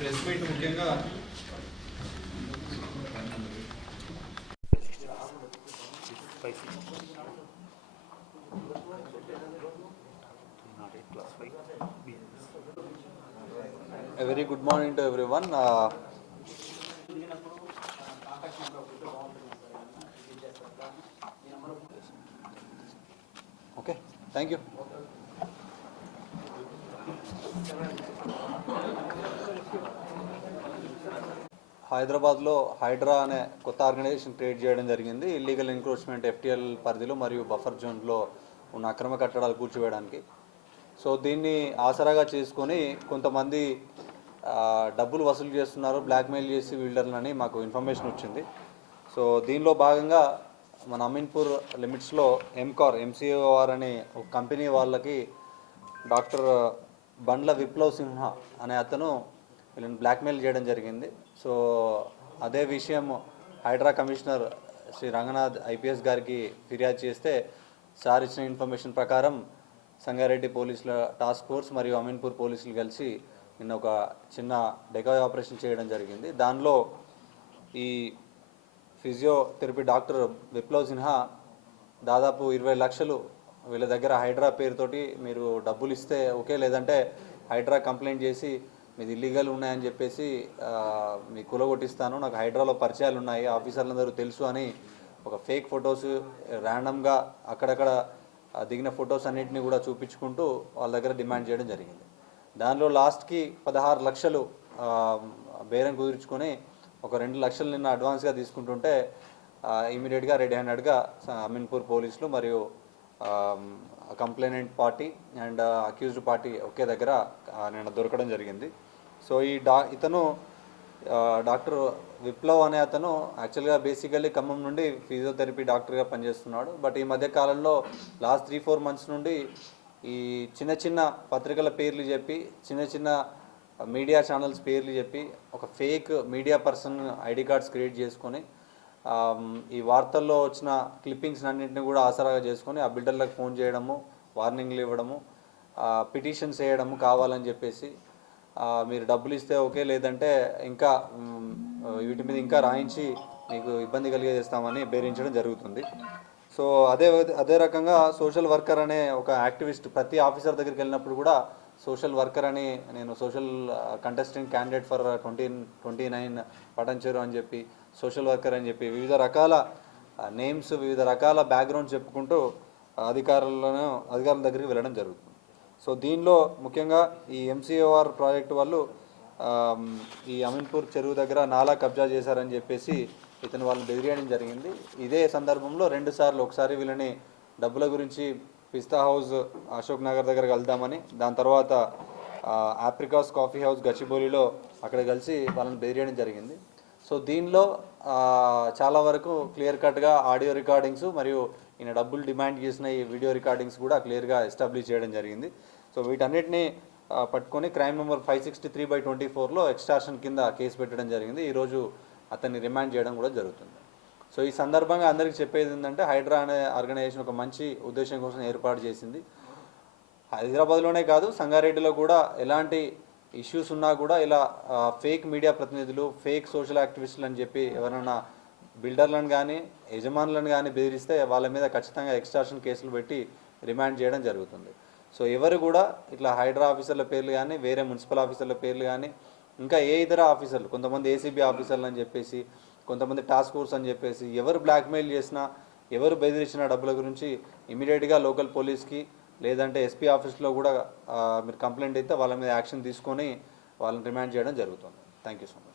Press meet ముఖ్యంగా A very good morning to everyone. Okay, thank you. హైదరాబాద్లో హైడ్రా అనే కొత్త ఆర్గనైజేషన్ క్రియేట్ చేయడం జరిగింది. ఇల్లీగల్ ఎన్క్రోచ్మెంట్ ఎఫ్టీఎల్ పరిధిలో మరియు బఫర్ జోన్లో ఉన్న అక్రమ కట్టడాలు కూల్చివేయడానికి. సో దీన్ని ఆసరాగా చేసుకొని కొంతమంది డబ్బులు వసూలు చేస్తున్నారు, బ్లాక్మెయిల్ చేసి బిల్డర్లని మాకు ఇన్ఫర్మేషన్ వచ్చింది. సో దీనిలో భాగంగా మన అమీన్పూర్ లిమిట్స్లో ఎంసీఓఆర్ అనే ఒక కంపెనీ వాళ్ళకి డాక్టర్ బండ్ల విప్లవ్ సింహ అనే అతను వీళ్ళని బ్లాక్మెయిల్ చేయడం జరిగింది. సో అదే విషయం హైడ్రా కమిషనర్ శ్రీ రంగనాథ్ ఐపీఎస్ గారికి ఫిర్యాదు చేస్తే సార్ ఇచ్చిన ఇన్ఫర్మేషన్ ప్రకారం సంగారెడ్డి పోలీసుల టాస్క్ ఫోర్స్ మరియు అమీన్పూర్ పోలీసులు కలిసి నిన్న ఒక చిన్న డెకాయ్ ఆపరేషన్ చేయడం జరిగింది. దానిలో ఈ ఫిజియోథెరపీ డాక్టర్ విప్లవ్ సిన్హా దాదాపు 20 లక్షలు వీళ్ళ దగ్గర హైడ్రా పేరుతోటి మీరు డబ్బులు ఇస్తే ఓకే, లేదంటే హైడ్రా కంప్లైంట్ చేసి మీది ఇల్లీగల్ ఉన్నాయని చెప్పేసి మీ కూలగొట్టిస్తాను, నాకు హైడ్రాలో పరిచయాలు ఉన్నాయి, ఆఫీసర్లందరూ తెలుసు అని ఒక ఫేక్ ఫొటోస్ ర్యాండమ్గా అక్కడక్కడ దిగిన ఫొటోస్ అన్నింటినీ కూడా చూపించుకుంటూ వాళ్ళ దగ్గర డిమాండ్ చేయడం జరిగింది. దానిలో లాస్ట్కి 16 లక్షలు బేరం కుదుర్చుకొని ఒక 2 లక్షలు నిన్న అడ్వాన్స్గా తీసుకుంటుంటే ఇమీడియట్గా రెడీ హ్యాండెడ్గా అమీన్పూర్ పోలీసులు మరియు complainant party and accused party ఒకే దగ్గర నిన్న దొరకడం జరిగింది. సో ఈ ఇతను డాక్టర్ విప్లవ్ అనే అతను యాక్చువల్గా బేసికల్లీ ఖమ్మం నుండి ఫిజియోథెరపీ డాక్టర్గా పనిచేస్తున్నాడు. బట్ ఈ మధ్య కాలంలో లాస్ట్ 3-4 మంత్స్ నుండి ఈ చిన్న చిన్న పత్రికల పేర్లు చెప్పి, చిన్న చిన్న మీడియా ఛానల్స్ పేర్లు చెప్పి ఒక fake media person ID cards create చేసుకొని ఈ వార్తల్లో వచ్చిన క్లిప్పింగ్స్ అన్నింటినీ కూడా ఆసరాగా చేసుకొని ఆ బిల్డర్లకు ఫోన్ చేయడము, వార్నింగ్లు ఇవ్వడము, పిటిషన్స్ వేయడము కావాలని చెప్పేసి మీరు డబ్బులు ఇస్తే ఓకే, లేదంటే ఇంకా వీటి మీద ఇంకా రాయించి మీకు ఇబ్బంది కలిగేస్తామని బెదిరించడం జరుగుతుంది. సో అదే రకంగా సోషల్ వర్కర్ అనే ఒక యాక్టివిస్ట్ ప్రతి ఆఫీసర్ దగ్గరికి వెళ్ళినప్పుడు కూడా సోషల్ వర్కర్ అని, నేను social contestant candidate for 2029 Patancheru అని చెప్పి, సోషల్ వర్కర్ అని చెప్పి వివిధ రకాల నేమ్స్, వివిధ రకాల బ్యాక్గ్రౌండ్ చెప్పుకుంటూ అధికారుల దగ్గరికి వెళ్ళడం జరుగుతుంది. సో దీనిలో ముఖ్యంగా ఈ ఎంసీఓఆర్ ప్రాజెక్టు వాళ్ళు ఈ అమీన్పూర్ చెరువు దగ్గర నాలా కబ్జా చేశారని చెప్పేసి ఇతను వాళ్ళు బెదిరియడం జరిగింది. ఇదే సందర్భంలో 2 సార్లు, ఒకసారి వీళ్ళని డబ్బుల గురించి పిస్తా హౌస్ అశోక్ నగర్ దగ్గర కలుద్దామని, దాని తర్వాత ఆప్రికాస్ కాఫీ హౌస్ గచ్చిబౌలిలో అక్కడ కలిసి వాళ్ళని బెదిరియడం జరిగింది. సో దీనిలో చాలా వరకు క్లియర్ కట్గా ఆడియో రికార్డింగ్స్ మరియు ఈయన డబ్బులు డిమాండ్ చేసిన ఈ వీడియో రికార్డింగ్స్ కూడా క్లియర్గా ఎస్టాబ్లిష్ చేయడం జరిగింది. సో వీటన్నిటిని పట్టుకొని క్రైమ్ నెంబర్ 563/24లో ఎక్స్టార్షన్ కింద కేసు పెట్టడం జరిగింది. ఈరోజు అతన్ని రిమాండ్ చేయడం కూడా జరుగుతుంది. సో ఈ సందర్భంగా అందరికీ చెప్పేది ఏంటంటే హైడ్రా అనే ఆర్గనైజేషన్ ఒక మంచి ఉద్దేశం కోసం ఏర్పాటు చేసింది. హైదరాబాద్లోనే కాదు, సంగారెడ్డిలో కూడా ఎలాంటి ఇష్యూస్ ఉన్నా కూడా ఇలా ఫేక్ మీడియా ప్రతినిధులు, ఫేక్ సోషల్ యాక్టివిస్టులు అని చెప్పి ఎవరైనా బిల్డర్లను కానీ యజమానులను కానీ బెదిరిస్తే వాళ్ళ మీద ఖచ్చితంగా ఎక్స్టార్షన్ కేసులు పెట్టి రిమాండ్ చేయడం జరుగుతుంది. సో ఎవరు కూడా ఇట్లా హైడ్రా ఆఫీసర్ల పేర్లు కానీ, వేరే మున్సిపల్ ఆఫీసర్ల పేర్లు కానీ, ఇంకా ఏ ఇతర ఆఫీసర్లు, కొంతమంది ఏసీబీ ఆఫీసర్లు అని చెప్పేసి, కొంతమంది టాస్క్ ఫోర్స్ అని చెప్పేసి ఎవరు బ్లాక్మెయిల్ చేసినా, ఎవరు బెదిరించిన డబ్బుల గురించి ఇమీడియట్గా లోకల్ పోలీస్కి లేదంటే ఎస్పీ ఆఫీస్లో కూడా మీరు కంప్లైంట్ అయితే వాళ్ళ మీద యాక్షన్ తీసుకొని వాళ్ళని రిమాండ్ చేయడం జరుగుతుంది. Thank you so much.